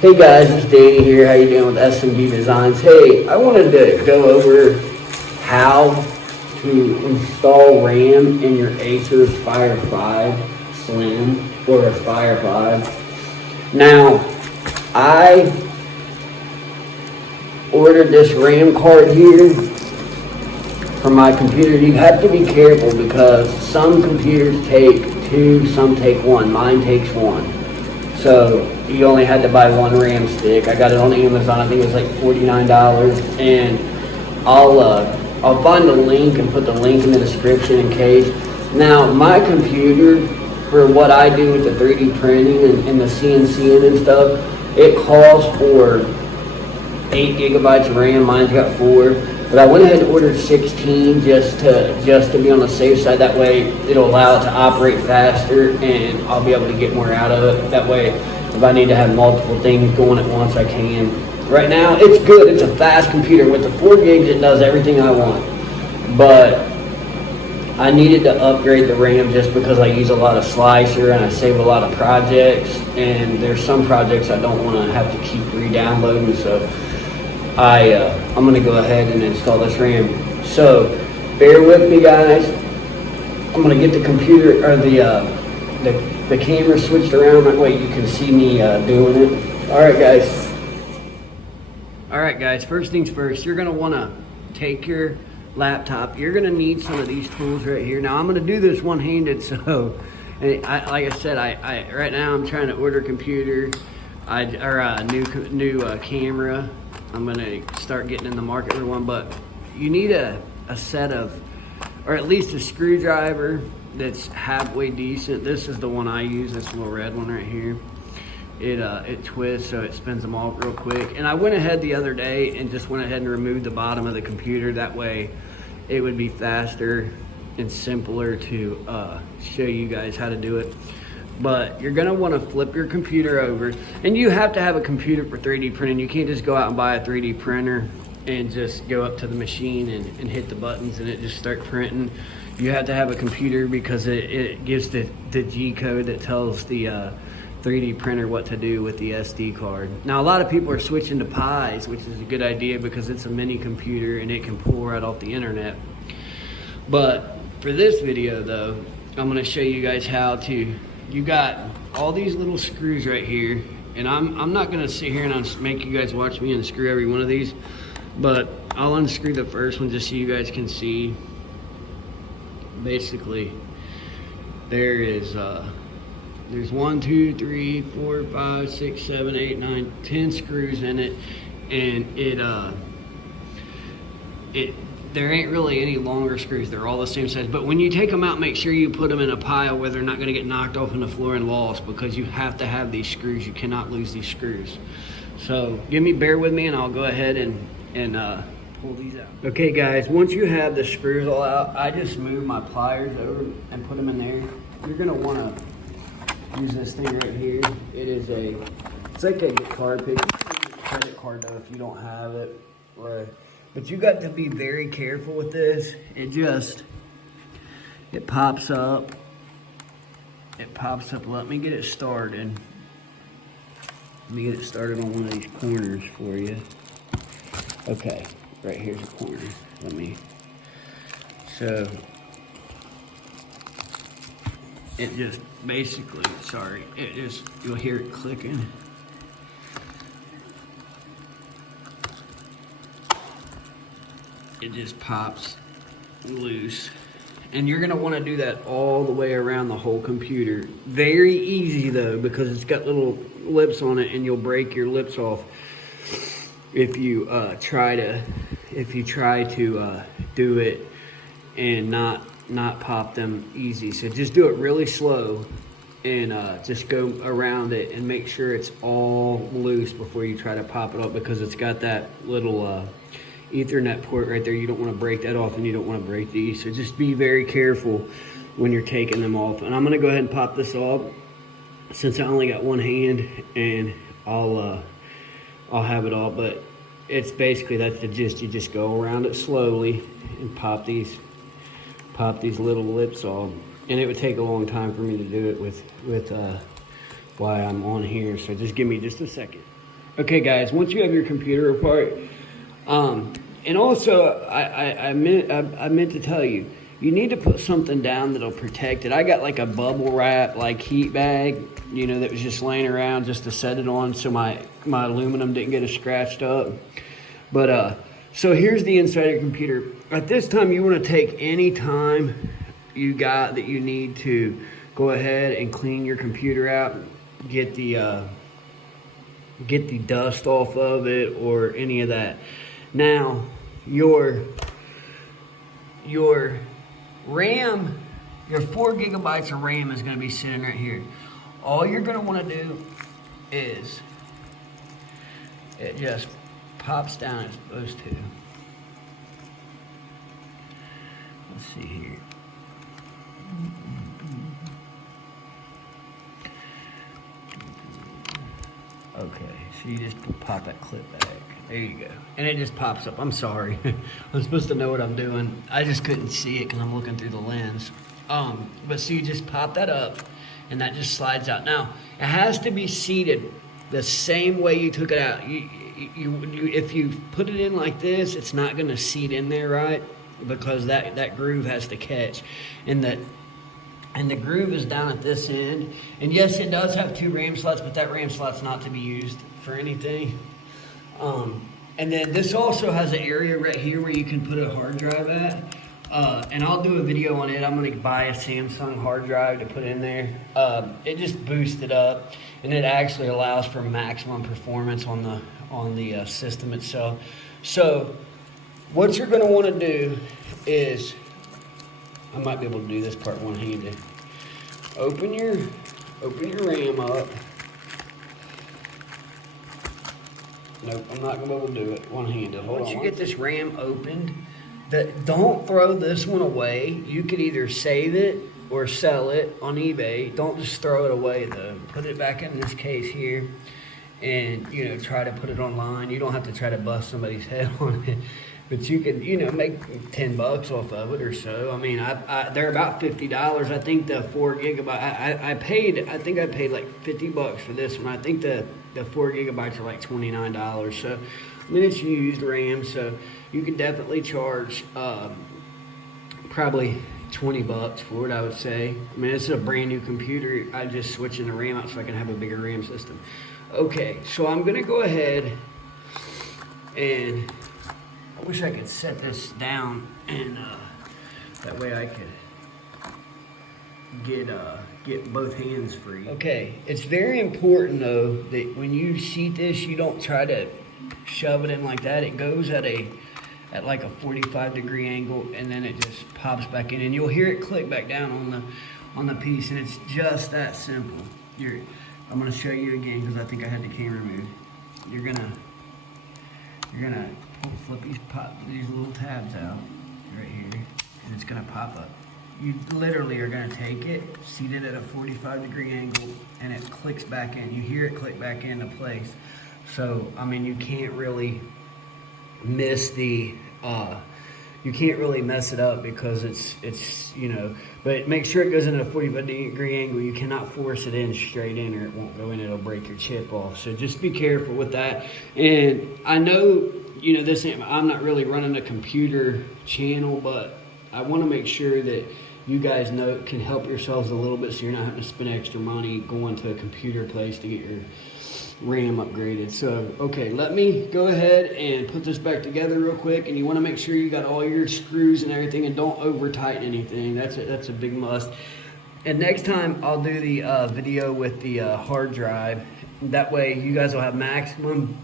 Hey guys, it's Danny here. How you doing with SMG Designs? Hey, I wanted to go over how to install RAM in your Acer Fire 5 Slim or a Fire 5. Now, I ordered this RAM card here for my computer. You have to be careful because some computers take two, some take one. Mine takes one. So you only had to buy one RAM stick. I got it on Amazon. I think it was like $49, and I'll find the link and put the link in the description in case. Now my computer, for what I do with the 3D printing and the CNCing and stuff, it calls for 8 gigabytes of RAM. Mine's got 4, but I went ahead and ordered 16 just to be on the safe side. That way it'll allow it to operate faster and I'll be able to get more out of it. That way if I need to have multiple things going at once, I can. Right now it's good. It's a fast computer. With the 4 gigs it does everything I want, but I needed to upgrade the RAM just because I use a lot of slicer and I save a lot of projects, and there's some projects I don't want to have to keep re-downloading, so I'm going to go ahead and install this RAM. So bear with me guys. I'm going to get the computer or the camera switched around, that way you can see me doing it. Alright guys, first things first, you're going to want to take your laptop. You're going to need some of these tools right here. Now I'm going to do this one-handed, so like I said, I right now I'm trying to order a computer or a new camera. I'm gonna start getting in the market for one, but you need a set of, or at least a screwdriver that's halfway decent. This is the one I use, this little red one right here. It twists so it spins them off real quick. And I went ahead the other day and just went ahead and removed the bottom of the computer. That way it would be faster and simpler to show you guys how to do it. But you're gonna wanna flip your computer over, and you have to have a computer for 3D printing. You can't just go out and buy a 3D printer and just go up to the machine and hit the buttons and it just start printing. You have to have a computer because it gives the G code that tells the 3D printer what to do with the SD card. Now a lot of people are switching to Pis, which is a good idea because it's a mini computer and it can pull right off the internet. But for this video though, I'm gonna show you guys how to. You got all these little screws right here, and I'm not gonna sit here and make you guys watch me unscrew every one of these, but I'll unscrew the first one just so you guys can see. Basically, there's 1, 2, 3, 4, 5, 6, 7, 8, 9, 10 screws in it, and there ain't really any longer screws. They're all the same size. But when you take them out, make sure you put them in a pile where they're not going to get knocked off on the floor and lost, because you have to have these screws. You cannot lose these screws. So bear with me, and I'll go ahead and pull these out. Okay guys, once you have the screws all out, I just move my pliers over and put them in there. You're going to want to use this thing right here. It's like a card pick. Credit card though if you don't have it. Right. But you got to be very careful with this. It pops up. It pops up. Let me get it started. Let me get it started on one of these corners for you. Okay, right here's a corner. So it just basically, you'll hear it clicking. It just pops loose, and you're gonna want to do that all the way around the whole computer. Very easy though, because it's got little lips on it, and you'll break your lips off if you try to do it and not pop them easy. So just do it really slow and just go around it and make sure it's all loose before you try to pop it up, because it's got that little Ethernet port right there. You don't want to break that off, and you don't want to break these. So just be very careful when you're taking them off. And I'm going to go ahead and pop this off since I only got one hand, and I'll have it all. But it's basically, that's the gist. You just go around it slowly and pop these little lips off. And it would take a long time for me to do it with why I'm on here. So just give me just a second. Okay guys, once you have your computer apart, and also I meant to tell you, you need to put something down that'll protect it. I got like a bubble wrap, like heat bag, you know, that was just laying around just to set it on so my aluminum didn't get scratched up. But so here's the inside of your computer. At this time, you want to take any time you got that you need to go ahead and clean your computer out, get the dust off of it or any of that. Now, your RAM, your 4 gigabytes of RAM is going to be sitting right here. All you're going to want to do is, it just pops down as supposed to. Let's see here. Okay, so you just pop that clip back. There you go. And it just pops up. I'm sorry. I'm supposed to know what I'm doing. I just couldn't see it because I'm looking through the lens. But so you just pop that up and that just slides out. Now, it has to be seated the same way you took it out. If you put it in like this, it's not going to seat in there right because that groove has to catch. And the groove is down at this end. And yes, it does have 2 RAM slots, but that RAM slot's not to be used for anything. And then this also has an area right here where you can put a hard drive at. And I'll do a video on it. I'm going to buy a Samsung hard drive to put in there. It just boosts it up, and it actually allows for maximum performance on the system itself. So what you're going to want to do is, I might be able to do this part one-handed. Open your RAM up. Nope, I'm not going to be able to do it one-handed. Once you get this RAM opened, don't throw this one away. You could either save it or sell it on eBay. Don't just throw it away though. Put it back in this case here and, you know, try to put it online. You don't have to try to bust somebody's head on it. But you can, you know, make $10 off of it or so. I mean, they're about $50. I think the 4 gigabyte, I think I paid like $50 for this one. I think the 4 gigabytes are like $29. So, I mean, it's used RAM, so you can definitely charge probably $20 for it, I would say. I mean, it's a brand new computer. I just switching the RAM out so I can have a bigger RAM system. Okay, so I'm gonna go ahead and I wish I could set this down and that way I could get both hands free. Okay, it's very important though that when you seat this, you don't try to shove it in like that. It goes at like a 45-degree angle, and then it just pops back in, and you'll hear it click back down on the piece, and it's just that simple. I'm gonna show you again because I think I had the camera moved. You're gonna flip these little tabs out right here, and it's gonna pop up. You literally are gonna take it, seat it at a 45-degree angle, and it clicks back in. You hear it click back into place. So, I mean, you can't really miss you can't really mess it up because it's, you know, but make sure it goes in a 45-degree angle. You cannot force it in straight in or it won't go in. It'll break your chip off. So just be careful with that. And I know, you know, I'm not really running a computer channel, but I want to make sure that you guys can help yourselves a little bit so you're not having to spend extra money going to a computer place to get your RAM upgraded. So, okay, let me go ahead and put this back together real quick, and you want to make sure you got all your screws and everything, and don't over tighten anything. That's a big must. And next time I'll do the video with the hard drive. That way you guys will have maximum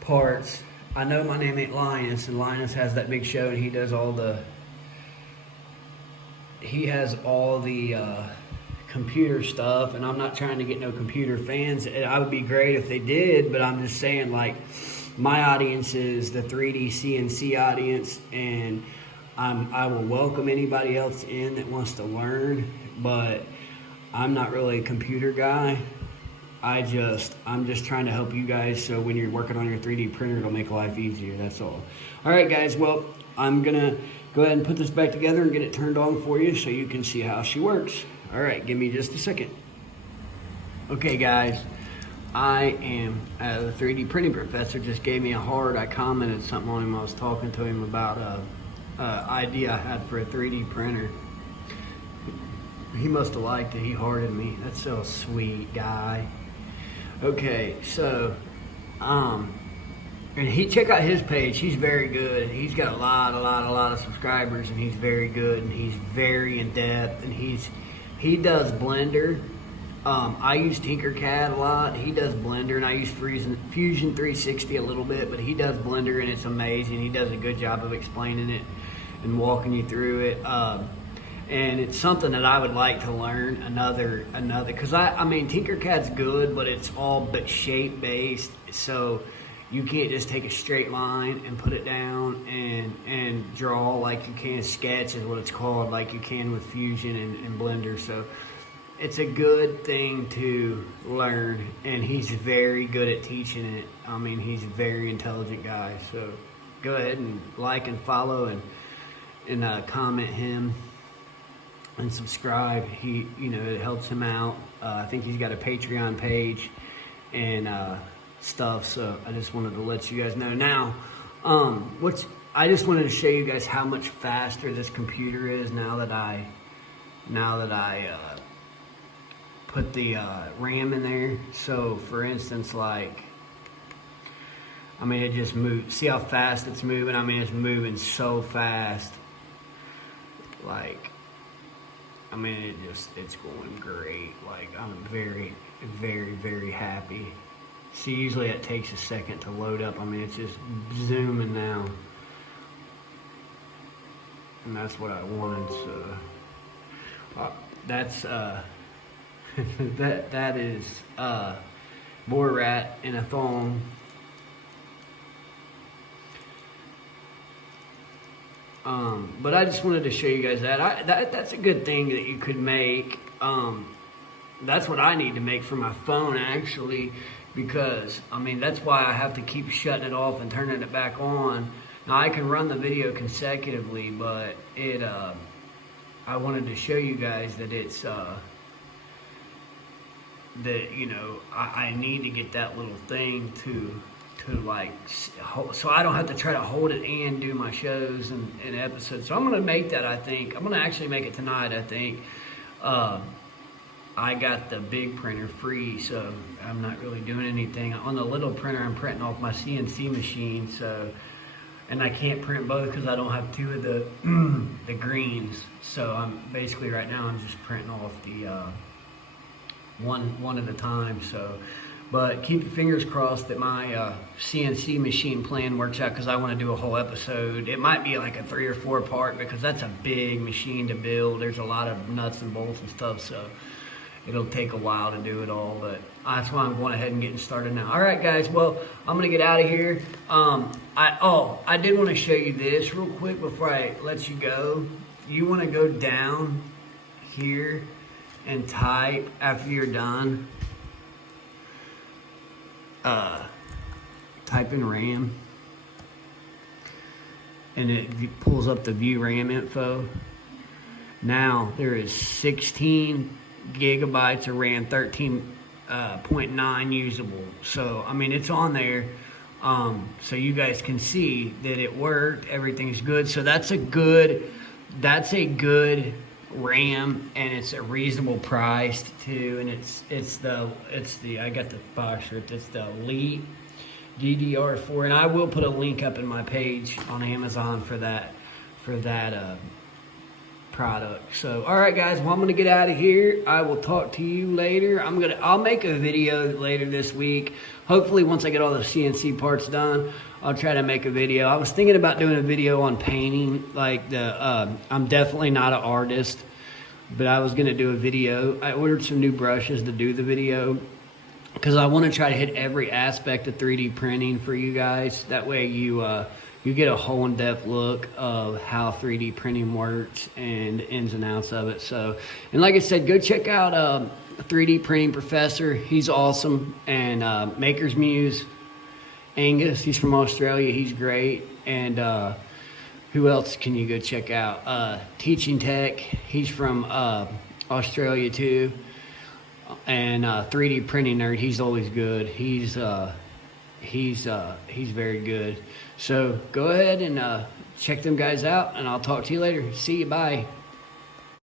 parts. I know my name ain't Linus, and Linus has that big show, and he has all the computer stuff, and I'm not trying to get no computer fans. I would be great if they did, but I'm just saying, like, my audience is the 3D CNC audience, and I will welcome anybody else in that wants to learn, but I'm not really a computer guy. I'm just trying to help you guys, so when you're working on your 3D printer, it'll make life easier. That's all. All right, guys. Well, I'm gonna go ahead and put this back together and get it turned on for you so you can see how she works. All right, give me just a second. Okay, guys, the 3D printing professor just gave me a heart. I commented something on him. I was talking to him about a idea I had for a 3D printer. He must have liked it. He hearted me. That's so sweet, guy. Okay, so, and check out his page. He's very good. He's got a lot of subscribers, and he's very good, and he's very in depth, and he does Blender. I use Tinkercad a lot. He does Blender, and I use Fusion 360 a little bit, but he does Blender, and it's amazing. He does a good job of explaining it and walking you through it. And it's something that I would like to learn another, because I mean, Tinkercad's good, but it's all shape based, so you can't just take a straight line and put it down and draw like you can. Sketch is what it's called, like you can with Fusion and Blender. So it's a good thing to learn, and he's very good at teaching it. I mean, he's a very intelligent guy. So go ahead and like and follow and comment him and subscribe. It helps him out. I think he's got a Patreon page and stuff. So I just wanted to let you guys know. Now, I just wanted to show you guys how much faster this computer is now that I put the RAM in there. So for instance, like, I mean, it just moved. See how fast it's moving? I mean, it's moving so fast. Like, I mean, it's going great. Like, I'm very, very, very happy. See, usually it takes a second to load up. I mean, it's just zooming now. And that's what I wanted, so that's that is boar rat in a thong. But I just wanted to show you guys that. That's a good thing that you could make. That's what I need to make for my phone, actually, because, I mean, that's why I have to keep shutting it off and turning it back on. Now, I can run the video consecutively, but I wanted to show you guys that it's, I need to get that little thing to like, so I don't have to try to hold it and do my shows and episodes. So I'm going to make that, I think. I'm going to actually make it tonight, I think. I got the big printer free, so I'm not really doing anything. On the little printer, I'm printing off my CNC machine, so, and I can't print both because I don't have two of the greens. So I'm basically, right now, I'm just printing off the one at a time. So, but keep your fingers crossed that my CNC machine plan works out, because I want to do a whole episode. It might be like a 3 or 4 part, because that's a big machine to build. There's a lot of nuts and bolts and stuff, so it'll take a while to do it all, but that's why I'm going ahead and getting started now. All right, guys, well, I'm going to get out of here. I did want to show you this real quick before I let you go. You want to go down here and type after you're done. Type in RAM, and it pulls up the view RAM info. Now there is 16 gigabytes of RAM, 13.9 usable. So I mean, it's on there, so you guys can see that it worked. Everything's good. So that's a good RAM, and it's a reasonable price too. And it's the I got the box shirt. It's the Elite DDR4, and I will put a link up in my page on Amazon for that product. So, all right, guys. Well, I'm gonna get out of here. I will talk to you later. I'll make a video later this week. Hopefully, once I get all the CNC parts done, I'll try to make a video. I was thinking about doing a video on painting. Like I'm definitely not an artist, but I was gonna do a video. I ordered some new brushes to do the video, because I want to try to hit every aspect of 3D printing for you guys. That way you get a whole in-depth look of how 3D printing works and the ins and outs of it. So, and like I said, go check out 3D Printing Professor. He's awesome. And Maker's Muse, Angus, he's from Australia. He's great. And who else can you go check out? Teaching Tech, he's from Australia too. and 3D printing nerd. He's always good. He's very good. So go ahead and check them guys out, and I'll talk to you later. See you. Bye.